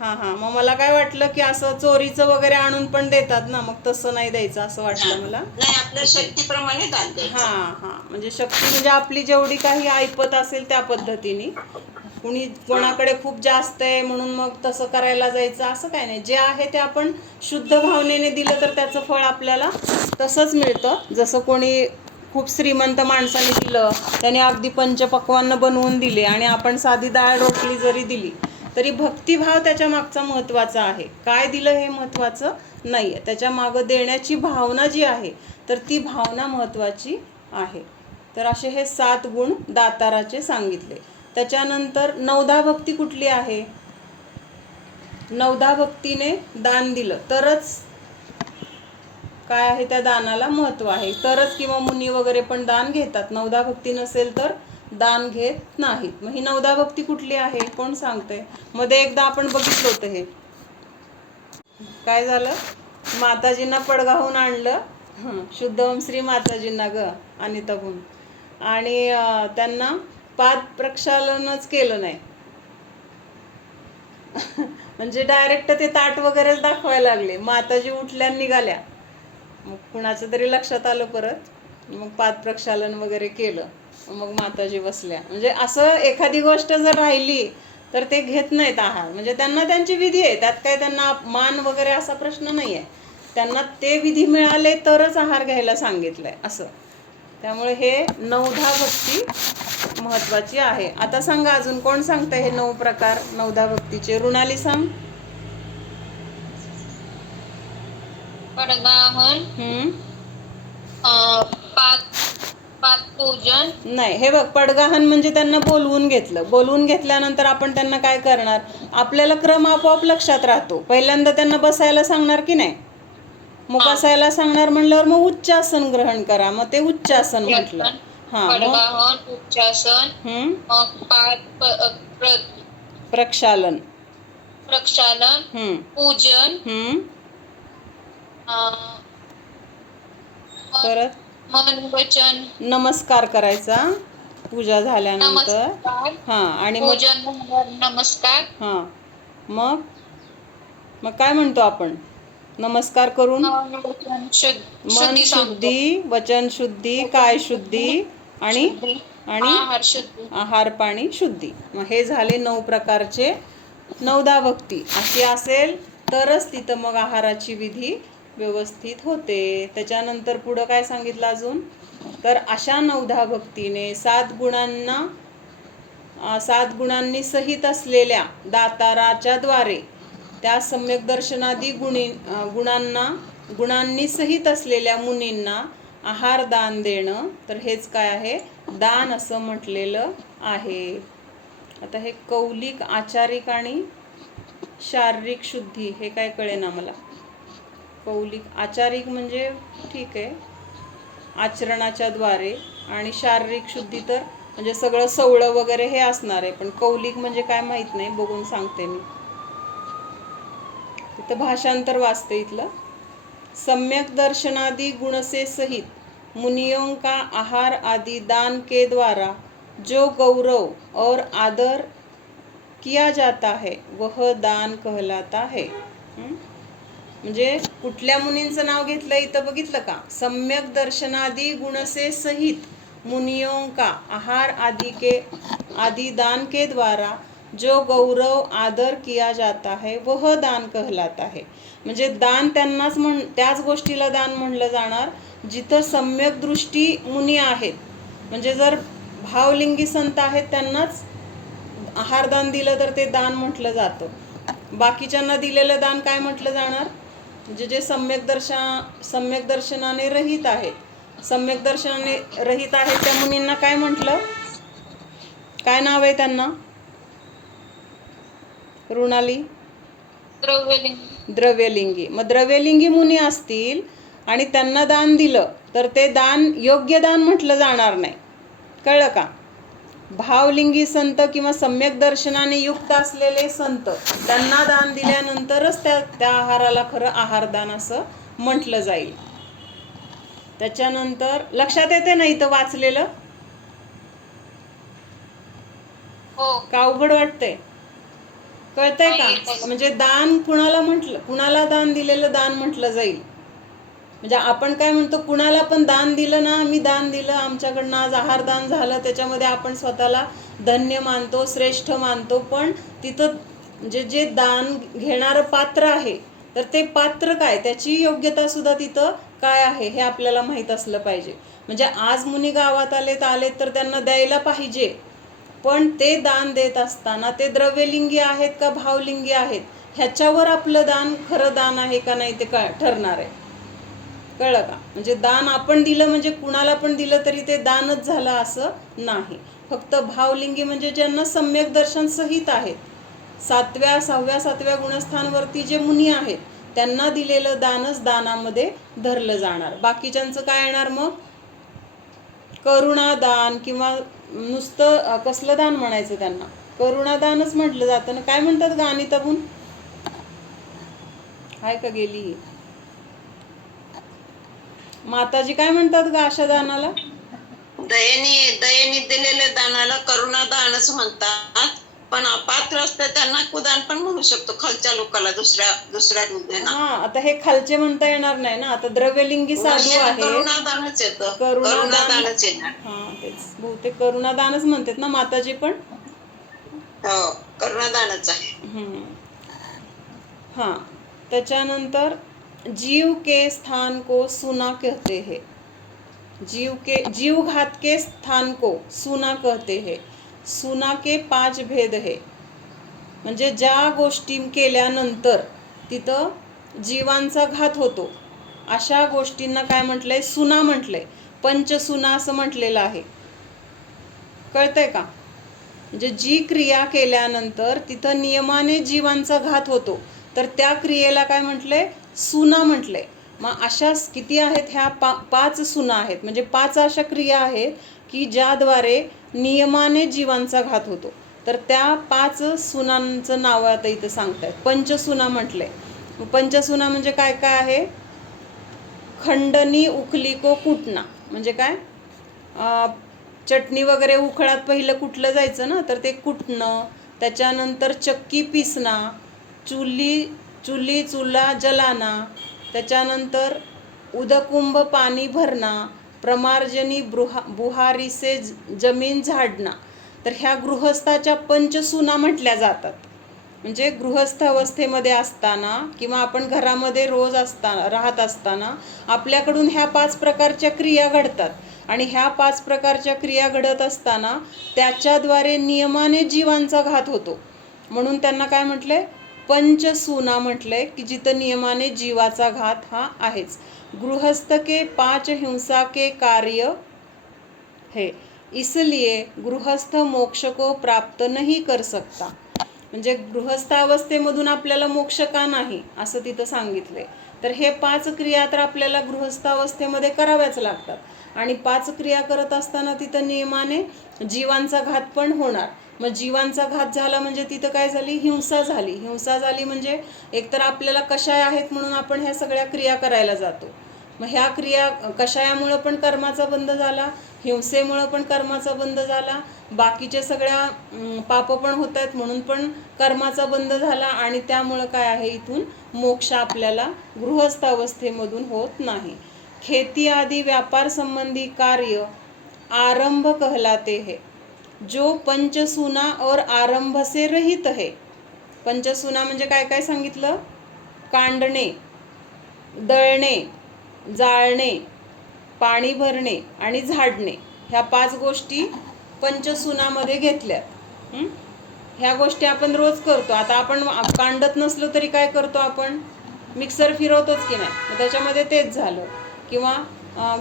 हा मग मला काय वाटलं की असं चोरीचं वगैरे आणून पण देतात ना, मग तसं नाही द्यायचं असं वाटलं मला. नाही, आपल्या शक्तीप्रमाणे दान द्यायचं. हा म्हणजे शक्ती म्हणजे आपली जेवढी काही ऐपत असेल त्या पद्धतीने. कोणाकडे खूप जास्त आहे म्हणून मग तसं करायला जायचं असं काय नाही. जे आहे ते आपण शुद्ध भावनेने दिलं तर त्याचं फळ आपल्याला तसंच मिळतं. जसं कोणी खूप श्रीमंत माणसाने दिलं, त्याने अगदी पंचपक्वान्न बनवून दिले, आणि आपण साधी डाळ रोटली जरी दिली तरी भक्तिभाव त्याच्या मागचा महत्त्वाचा आहे. काय दिलं हे महत्त्वाचं नाही आहे, त्याच्या मागं देण्याची भावना जी आहे तर ती भावना महत्त्वाची आहे. तर असे हे 7 गुण दाताराचे सांगितले. त्याच्यानंतर 9धा भक्ती कुठली आहे? 9धा भक्तीने दान दिलं तरच काय आहे, त्या दानाला महत्त्व आहे. तरच, किंवा मुनी वगैरे पण दान घेतात. 9धा भक्ती नसेल तर दान घेत नाहीत. मग ही 9धा भक्ती कुठली आहे? कोण सांगतंय? मध्ये एकदा आपण बघितलं होतं. हे काय झालं, माताजींना पडगावून आणलं, शुद्ध ओम श्री माताजींना ग अनिताहून, आणि त्यांना पाद प्रक्षालनच केलं नाही. म्हणजे डायरेक्ट ते ताट वगैरेच दाखवायला लागले. माताजी उठल्या निघाल्या, मग कुणाचं तरी लक्षात आलं परत, मग पाद प्रक्षालन वगैरे केलं, मग माताजी बसल्या. म्हणजे असं एखादी गोष्ट जर राहिली तर ते घेत नाहीत आहार. म्हणजे त्यांना त्यांची विधी आहे, त्यात काही त्यांना मान वगैरे असा प्रश्न नाही आहे. त्यांना ते विधी मिळाले तरच आहार घ्यायला सांगितलंय असं. त्यामुळे हे 9धा भक्ती महत्त्वाची आहे. आता सांगा अजून कोण सांगतंय हे 9 प्रकार 9धा भक्तीचे? रुणाली सांग. पडगाहन, पादपूजन. नाही, हे बघ, पडगाहन म्हणजे त्यांना बोलवून घेतलं. बोलवून घेतल्यानंतर आपण त्यांना काय करणार, आपल्याला क्रम आपोआप लक्षात राहतो. पहिल्यांदा त्यांना बसायला सांगणार की नाही, मग हा. बसायला सांगणार म्हणल्यावर मग उच्चासन ग्रहण करा, मग ते उच्चासन म्हटलं. हां, मग पडगाहन, उच्चासन, मग प्रक्षालन, प्रक्षालन, पूजन, परत मन वचन, नमस्कार करायचा पूजा झाल्यानंतर. नमस्कार, हां, आणि मग पूजन झाल्यावर नमस्कार. हां, मग मग काय म्हणतो आपण, नमस्कार करून मन वचन मन शुद्धी, वचन शुद्धी, काय शुद्धी आणि आणि आहार शुद्धी. आहार पाणी शुद्धी. मग हे झाले 9 प्रकारचे 9दा भक्ती. अशी असेल तरच तिथं मग आहाराची विधी व्यवस्थित होते. त्याच्यानंतर पुढं काय सांगितलं अजून, तर अशा 9दा भक्तीने 7 गुणांनी सहित असलेल्या दाताराच्या द्वारे त्या सम्यक दर्शनादी गुणांनी सहित असलेल्या मुनींना आहार दान देणं, तर हेच काय आहे, दान असं म्हटलेलं आहे. आता हे कौलिक, आचारिक आणि शारीरिक शुद्धी हे काय कळेना मला. कौलिक, आचारिक म्हणजे ठीक आहे, आचरणाच्या द्वारे, आणि शारीरिक शुद्धी तर म्हणजे सगळं सवळं वगैरे हे असणार आहे. पण कौलिक म्हणजे काय माहीत नाही, बघून सांगते मी. तिथं भाषांतर वाचते इथलं. सम्यक दर्शनादि गुण से सहित मुनियों का आहार आदि दान के द्वारा जो गौरव और आदर किया जाता है वह दान कहलाता है. म्हणजे कुठल्या मुनींचं नाव घेतलं इथं बघितलं का, सम्यक दर्शनादि गुण से सहित मुनियों का आहार आदि दान के द्वारा जो गौरव आदर किया जाता है वह दान कहलाता है. म्हणजे दान त्याच गोष्टीला दान म्हणलं जाणार जिथं सम्यक दृष्टी मुनी आहेत. म्हणजे जर भावलिंगी संत आहेत त्यांनाच आहारदान दिलं तर ते दान म्हटलं जातं. बाकीच्यांना दिलेलं दान काय म्हटलं जाणार, म्हणजे जे सम्यक दर्शनाने रहित आहेत. सम्यक दर्शनाने रहित आहेत त्या मुनींना काय म्हटलं, काय नाव आहे त्यांना ऋणाली? द्रव्यलिंगी. मग द्रव्यलिंगी मुनी असतील आणि त्यांना दान दिलं तर ते दान योग्य दान म्हटलं जाणार नाही. कळलं का? भावलिंगी संत किंवा सम्यक दर्शनाने युक्त असलेले संत त्यांना दान दिल्यानंतरच त्या आहाराला खरं आहारदान असं म्हटलं जाईल. त्याच्यानंतर लक्षात येते ना इथं वाचलेलं, का अवघड वाटतंय? कळतंय का? म्हणजे दान कुणाला दान दिलेलं दान म्हटलं जाईल. म्हणजे आपण काय म्हणतो, कुणाला पण दान दिलं ना, मी दान दिलं, आमच्याकडनं आज आहारदान झालं, त्याच्यामध्ये आपण स्वतःला धन्य मानतो, श्रेष्ठ मानतो. पण तिथं म्हणजे जे दान घेणारं पात्र आहे तर ते पात्र काय, त्याची योग्यता सुद्धा तिथं काय आहे हे आपल्याला माहीत असलं पाहिजे. म्हणजे आज मुनी गावात आलेत तर त्यांना द्यायला पाहिजे, पण ते दान देत असताना ते द्रव्यलिंगी आहेत का भावलिंगी आहेत ह्याच्यावर आपलं दान खरं दान आहे का नाही ते ठरणार आहे. कळलं का? म्हणजे दान आपण दिलं म्हणजे कुणाला पण दिलं तरी ते दानच झालं असं नाही. फक्त भावलिंगी म्हणजे ज्यांना सम्यक दर्शन सहित आहेत, 6व्या 7व्या गुणस्थानवरती जे मुनी आहेत त्यांना दिलेलं दानच दानामध्ये धरलं जाणार. बाकीच्यांचं काय येणार मग, करुणादान किंवा नुसतं कसलं दान म्हणायचं त्यांना, करुणादानच म्हटलं जातं ना. काय म्हणतात ग अनिताबून, हाय का गेली माताजी, काय म्हणतात ग अशा दानाला? दयेने दिलेल्या दानाला करुणादानच म्हणतात. पण अपात्र असतं त्यांना कुदान पण म्हणू शकतो, खालच्या लोकांना दुसऱ्या रूपाने. हा, आता हे खालचे म्हणता येणार नाही ना. आता द्रव्यलिंगी साधू आहे, करुणादानच येतं, करुणादानच येणार. हा, तेच बहुतेक करुणादानच म्हणतात ना माताजी पण. हो, करुणादानच आहे. हा, त्याच्यानंतर जीव के स्थान को सुना कहते हैं. जीव घात के स्थान को सुना कहते हैं. सुना के 5 भेद है. म्हणजे ज्या गोष्टी केल्यानंतर तिथं जीवांचा घात होतो अशा गोष्टींना काय म्हटलंय, सुना म्हटलंय. पंचसुना असं म्हटलेलं आहे. कळतंय का? म्हणजे जी क्रिया केल्यानंतर तिथं नियमाने जीवांचा घात होतो, तर त्या क्रियेला काय म्हटलंय? सुना म्हटलंय. मग अशा किती आहेत? ह्या 5 सुना आहेत. म्हणजे 5 अशा क्रिया आहेत की ज्याद्वारे नियमाने जीवांचा घात होतो. तर त्या 5 सुनांचं नाव आता इथं सांगतायत. पंचसुना म्हटलंय. पंचसुना म्हणजे काय काय आहे? खंडणी उखली को कुटना. म्हणजे काय? चटणी वगैरे उखळात पहिलं कुठलं जायचं ना, तर ते कुटणं. त्याच्यानंतर चक्की पिसना, चुली चुला जलाना. त्याच्यानंतर उदकुंभ पाणी भरणा, प्रमार्जनी बुहारी से जमीन झाडना. तर ह्या गृहस्थाच्या पंचसुना म्हटल्या जातात. म्हणजे गृहस्थ अवस्थेमध्ये असताना किंवा आपण घरामध्ये रोज राहत असताना आपल्याकडून ह्या 5 प्रकारच्या क्रिया घडतात. आणि ह्या 5 प्रकारच्या क्रिया घडत असताना त्याच्याद्वारे नियमाने जीवांचा घात होतो. म्हणून त्यांना काय म्हटलंय? पंचसूना म्हटलंय, की जिथं नियमाने जीवाचा घात हा आहेच. गृहस्थ के 5 हिंसा के कार्य है, इसलिए गृहस्थ मोक्ष को प्राप्त नहीं कर सकता. म्हणजे गृहस्थावस्थेमधून आपल्याला मोक्ष का नाही असं तिथं सांगितलंय. तर हे 5 क्रिया तर आपल्याला गृहस्थावस्थेमध्ये कराव्याच लागतात. आणि 5 क्रिया करत असताना तिथं नियमाने जीवांचा घात पण होणार. मग जीवांचा घात झाला म्हणजे तिथं काय झाली? हिंसा झाली. हिंसा झाली म्हणजे एकतर आपल्याला कशाय आहेत म्हणून आपण ह्या सगळ्या क्रिया करायला जातो. मग ह्या क्रिया कशायामुळं पण कर्माचा बंध झाला, हिंसेमुळं पण कर्माचा बंध झाला, बाकीच्या सगळ्या पाप पण होत आहेत म्हणून पण कर्माचा बंध झाला. आणि त्यामुळं काय आहे? इथून मोक्ष आपल्याला गृहस्थ अवस्थेमधून होत नाही. खेती आदि व्यापार संबंधी कार्य आरंभ कहलाते हैं, जो पंचसूना और आरंभ से रहित है. पंचसूना म्हणजे काय काय सांगितलं? कांडणे, दळणे, जाळणे, पाणी भरणे आणि झाडणे. ह्या 5 गोष्टी पंचसूनामध्ये घेतल्यात. ह्या गोष्टी आपण रोज करतो. आता आपण कांडत नसलो तरी काय करतो? आपण मिक्सर फिरवतोच की नाही? मग त्याच्यामध्ये तेच झालं. किंवा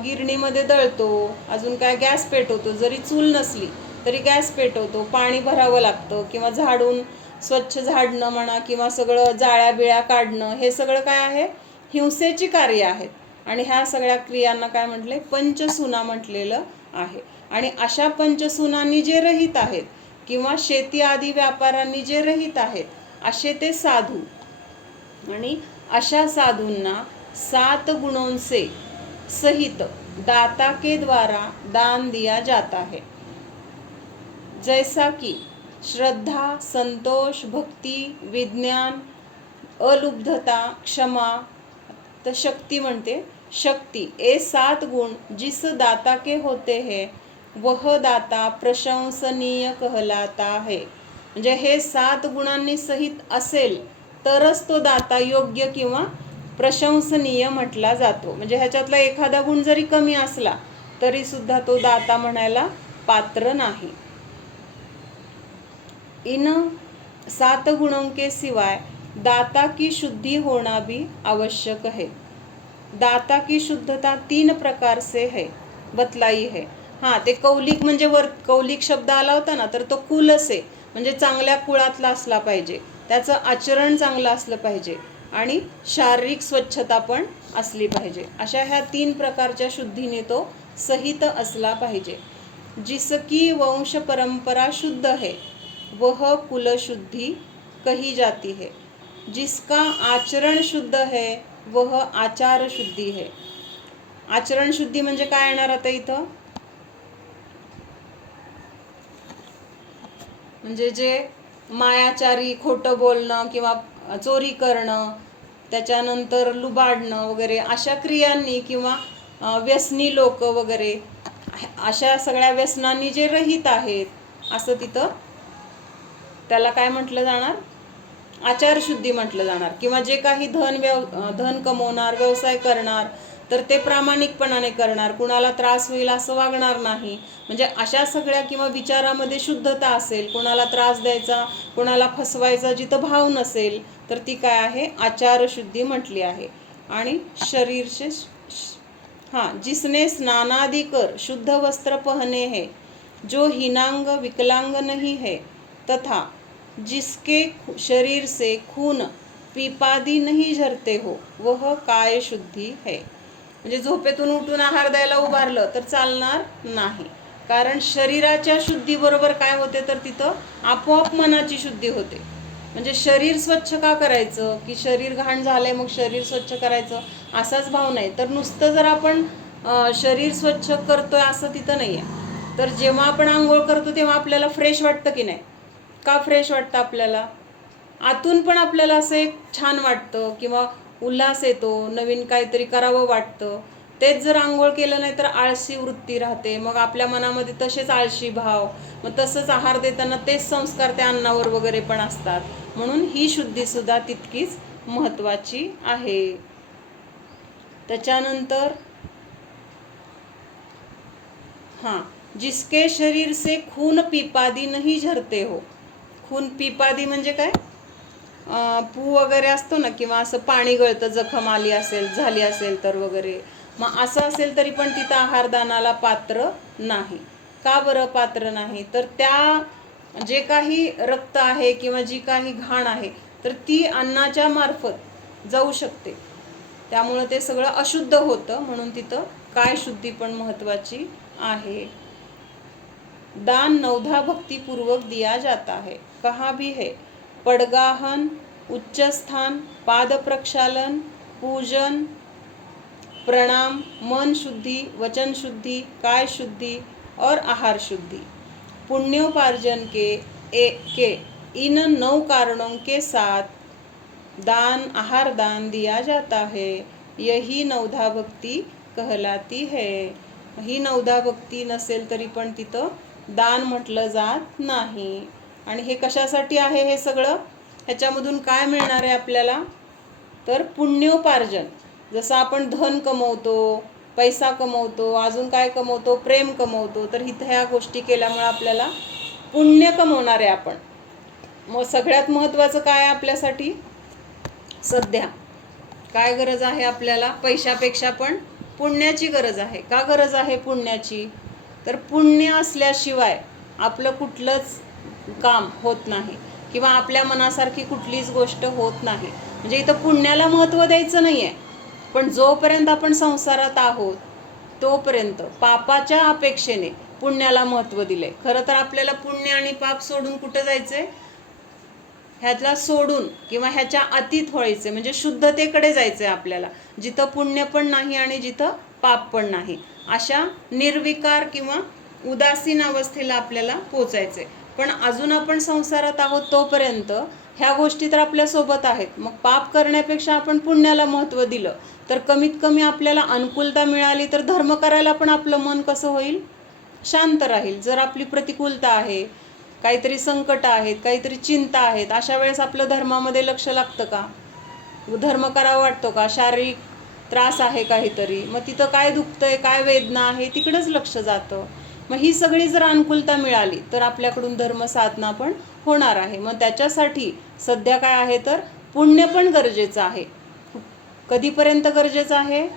गिरणीमध्ये दळतो, अजून काय गॅस पेटवतो, जरी चूल नसली तरी गॅस पेटवतो, पाणी भरावं लागतं, किंवा झाडून स्वच्छ झाडणं म्हणा, किंवा सगळं जाळ्या बिळ्या काढणं, हे सगळं काय आहे? हिंसेची कार्य आहेत. आणि ह्या सगळ्या क्रियांना काय म्हटले? पंचसूना म्हटलेलं आहे. आणि अशा पंचसूनांनी जे रहित आहेत किंवा शेती आदी व्यापारांनी जे रहित आहेत असे ते साधू. आणि अशा साधूंना 7 गुणों से सहित दाता के द्वारा दान दिया जाता है, जैसा कि श्रद्धा, संतोष, भक्ति, विज्ञान, अलुब्धता, क्षमा, तो शक्ति म्हणते, शक्ति. ये 7 गुण जिस दाता के होते हैं वह दाता प्रशंसनीय कहलाता है. म्हणजे हे 7 गुणांनी सहित असेल तरच तो दाता योग्य किंवा प्रशंसनीय म्हटला जातो. म्हणजे ह्याच्यातला एखादा गुण जरी कमी असला तरी सुद्धा तो दाता म्हणायला पात्र नाही. इन 7 गुणों के सिवाय दाता की शुद्धि होना भी आवश्यक है. दाता की शुद्धता 3 प्रकार से है बतलाई है. हां, ते कौलिक म्हणजे कौलिक शब्द आला होता ना, तर तो कुलस आहे. म्हणजे चांगल्या कुळातला असला पाहिजे, त्याचं आचरण चांगलं असलं पाहिजे आणि शारीरिक स्वच्छता पण असली पाहिजे. अशा ह्या 3 प्रकारच्या शुद्धीने तो सहित असला पाहिजे. जिसकी वंश परंपरा शुद्ध है वह कुल शुद्धि कही जाती है. जिसका आचरण शुद्ध है वह आचार शुद्धि है. आचरण शुद्धी म्हणजे काय येणार आता इथं? म्हणजे जे मायाचारी, खोटं बोलणं किंवा चोरी करणं, त्याच्यानंतर लुबाडणं वगैरे अशा क्रियांनी, किंवा व्यसनी लोक वगैरे अशा सगळ्या व्यसनांनी जे रहित आहेत असं तिथं त्याला काय म्हटलं जाणार? आचारशुद्धी म्हटलं जाणार. किंवा जे काही धन कमवणार, व्यवसाय करणार तर ते प्रामाणिकपणाने करणार, कुणाला त्रास होईल असं वागणार नाही. म्हणजे अशा सगळ्या, किंवा विचारामध्ये शुद्धता असेल, कुणाला त्रास द्यायचा, कुणाला फसवायचा जिथं भाव नसेल तर ती काय आहे? आचारशुद्धी म्हटली आहे. आणि हाँ, जिसने स्नानादि कर शुद्ध वस्त्र पहने हैं, जो हीनांग विकलांग नहीं है, तथा जिसके शरीर से खून पिपादी नहीं झरते हो, वह काय शुद्धी है. म्हणजे झोपेतून उठून आहार द्यायला उभारलं तर चालणार नाही, कारण शरीराच्या शुद्धीबरोबर काय होते तर तिथं आपोआप मनाची शुद्धी होते. म्हणजे शरीर स्वच्छ का करायचं, की शरीर घाण झालंय मग शरीर स्वच्छ करायचं असाच भाव नाही. तर नुसतं जर आपण शरीर स्वच्छ करतोय असं तिथं नाही आहे. तर जेव्हा आपण आंघोळ करतो तेव्हा आपल्याला फ्रेश वाटतं की नाही? का फ्रेश वाटतं आपल्याला? आतून पण आपल्याला असं एक छान वाटतं किंवा उल्हास येतो, नवीन काहीतरी करावं वाटतं. तेच जर आंघोळ केलं नाही तर आळशी वृत्ती राहते, मग आपल्या मनामध्ये तसेच आळशी भाव, मग तसंच आहार देताना तेच संस्कार त्या अन्नावर वगैरे पण असतात. म्हणून ही शुद्धीसुद्धा तितकीच महत्त्वाची आहे. त्याच्यानंतर हाँ, जिसके शरीर से खून पिपादी नहीं झरते हो. खून पिपादी म्हणजे काय? पू वगैरे असतो ना, किंवा असं पाणी गळतं जखम आली असेल झाली असेल तर वगैरे, मग असं असेल तरी पण तिथं आहारदानाला पात्र नाही. का बरं पात्र नाही? तर त्या जे काही रक्त आहे किंवा जी काही घाण आहे तर ती अन्नाच्या मार्फत जाऊ शकते, त्यामुळं ते सगळं अशुद्ध होतं. म्हणून तिथं काय शुद्धी पण महत्त्वाची आहे. दान नवधा भक्तिपूर्वक दिया जाता है. कहाँ भी है. पडगाहन, उच्च स्थान, पाद प्रक्षालन, पूजन, प्रणाम, मन शुद्धि, वचन शुद्धि, काय शुद्धि और आहार शुद्धि. पुण्योपार्जन के इन 9 कारणों के साथ दान आहार दान दिया जाता है. यही नवधा भक्ती कहलाती है. ही नवधा भक्ती नसेल तरी पण तिथं दान म्हटलं जात नाही. आणि हे कशासाठी आहे हे सगळं? ह्याच्यामधून काय मिळणार आहे आपल्याला? तर पुण्योपार्जन. जसं आपण धन कमवतो, पैसा कमवतो, अजून काय कमवतो, प्रेम कमवतो, तर इथं ह्या गोष्टी केल्यामुळे आपल्याला पुण्य कमवणार आहे आपण. मग सगळ्यात महत्त्वाचं काय आहे आपल्यासाठी सध्या? काय गरज आहे आपल्याला? पैशापेक्षा पण पुण्याची गरज आहे. का गरज आहे पुण्याची? तर पुण्य असल्याशिवाय आपलं कुठलंच काम होत नाही किंवा आपल्या मनासारखी कुठलीच गोष्ट होत नाही. म्हणजे इथं पुण्याला महत्त्व द्यायचं नाही आहे, पण जोपर्यंत आपण संसारात आहोत तोपर्यंत पापाच्या अपेक्षेने पुण्याला महत्त्व दिले. खरं तर आपल्याला पुण्य आणि पाप सोडून कुठं जायचंय? ह्यातला सोडून किंवा ह्याच्या अतीत व्हायचे, म्हणजे शुद्धतेकडे जायचं आहे आपल्याला, जिथं पुण्य पण नाही आणि जिथं पाप पण नाही, अशा निर्विकार किंवा उदासीन अवस्थेला आपल्याला पोचायचे. पण अजून आपण संसारात आहोत तोपर्यंत ह्या गोष्टी तर आपल्यासोबत आहेत. मग पाप करण्यापेक्षा आपण पुण्याला महत्त्व दिलं तर कमीत कमी आपल्याला अनुकूलता मिळाली तर धर्म करायला पण आपलं मन कसं होईल? शांत राहील. जर आपली प्रतिकूलता आहे, काहीतरी संकट आहेत, काहीतरी चिंता आहेत, अशा वेळेस आपलं धर्मामध्ये लक्ष लागतं का? धर्म करावा वाटतो का? शारीरिक त्रास आहे काहीतरी, मग तिथं काय दुखतंय, काय वेदना आहे, तिकडंच लक्ष जातं. मग ही सगळी जर अनुकूलता मिळाली तर आपल्याकडून धर्म साधना पण होणार आहे. मग त्याच्यासाठी सध्या काय आहे तर पुण्य पण गरजेचं आहे. कधीपर्यंत गरजेचं आहे?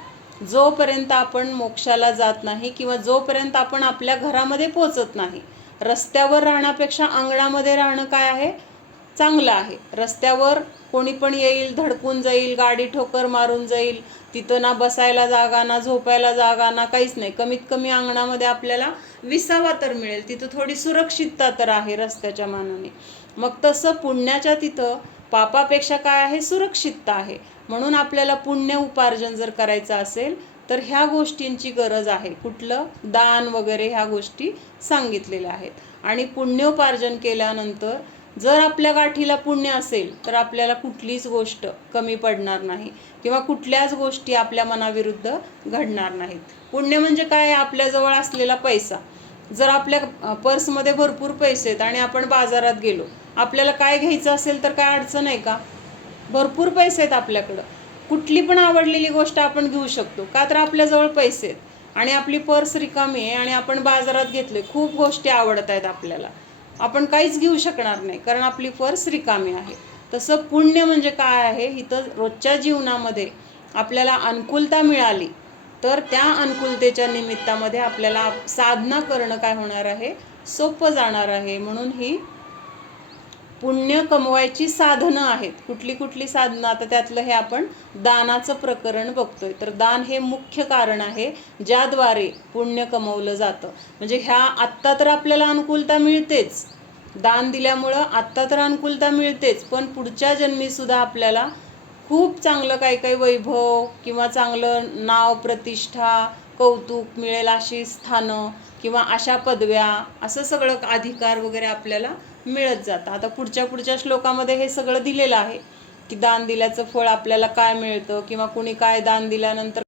जोपर्यंत आपण मोक्षाला जात नाही किंवा जोपर्यंत आपण आपल्या घरामध्ये पोचत नाही. रस्त्यावर राहण्यापेक्षा अंगणामध्ये राहणं काय आहे? चांगलं आहे. रस्त्यावर कोणी पण येईल, धडकून जाईल, गाडी ठोकर मारून जाईल, तिथं ना बसायला जागा, ना झोपायला जागा, ना काहीच नाही. कमीत कमी अंगणामध्ये आपल्याला विसावा तर मिळेल, तिथं थोडी सुरक्षितता तर आहे रस्त्याच्या मानाने. मग तसं पुण्याच्या तिथं पापापेक्षा काय आहे? सुरक्षितता आहे. म्हणून आपल्याला पुण्य उपार्जन जर करायचं असेल तर ह्या गोष्टींची गरज आहे. कुठलं? दान वगैरे ह्या गोष्टी सांगितलेल्या आहेत. आणि पुण्योपार्जन केल्यानंतर जर आपल्या गाठीला पुण्य असेल तर आपल्याला कुठलीच गोष्ट कमी पडणार नाही किंवा कुठल्याच गोष्टी आपल्या मनाविरुद्ध घडणार नाहीत. पुण्य म्हणजे काय? आपल्याजवळ असलेला पैसा. जर आपल्या पर्समध्ये भरपूर पैसे आहेत आणि आपण बाजारात गेलो, आपल्याला काय घ्यायचं असेल तर काय अडचण आहे का? भरपूर पैसे आहेत आपल्याकडं, कुठली पण आवडलेली गोष्ट आपण घेऊ शकतो. का तर आपल्याजवळ पैसे आहेत आणि आपली पर्स रिकामी आहे आणि आपण बाजारात घेतले, खूप गोष्टी आवडत आहेत आपल्याला, आपण काहीच घेऊ शकणार नाही कारण आपली पर्स रिकामी आहे. तसं पुण्य म्हणजे काय आहे? इथं रोजच्या जीवनामध्ये आपल्याला अनुकूलता मिळाली तर त्या अनुकूलतेच्या निमित्तामध्ये आपल्याला साधना करणं काय होणार आहे, सोपं जाणार आहे. म्हणून ही पुण्य कमवायची साधनं आहेत. कुठली कुठली साधनं, आता त्यातलं हे आपण दानाचं प्रकरण बघतोय. तर दान हे मुख्य कारण आहे ज्याद्वारे पुण्य कमवलं जातं. म्हणजे ह्या आत्ता तर आपल्याला अनुकूलता मिळतेच, दान दिल्यामुळं आत्ता तर अनुकूलता मिळतेच, पण पुढच्या जन्मीसुद्धा आपल्याला खूप चांगलं काही काही वैभव किंवा चांगलं नाव, प्रतिष्ठा, कौतुक मिळेल अशी स्थानं किंवा अशा पदव्या, असं सगळं अधिकार वगैरे आपल्याला मिळत जातं. आता पुढच्या श्लोकामध्ये हे सगळं दिलेलं आहे की दान दिल्याचं फळ आपल्याला काय मिळतं किंवा कुणी काय दान दिल्यानंतर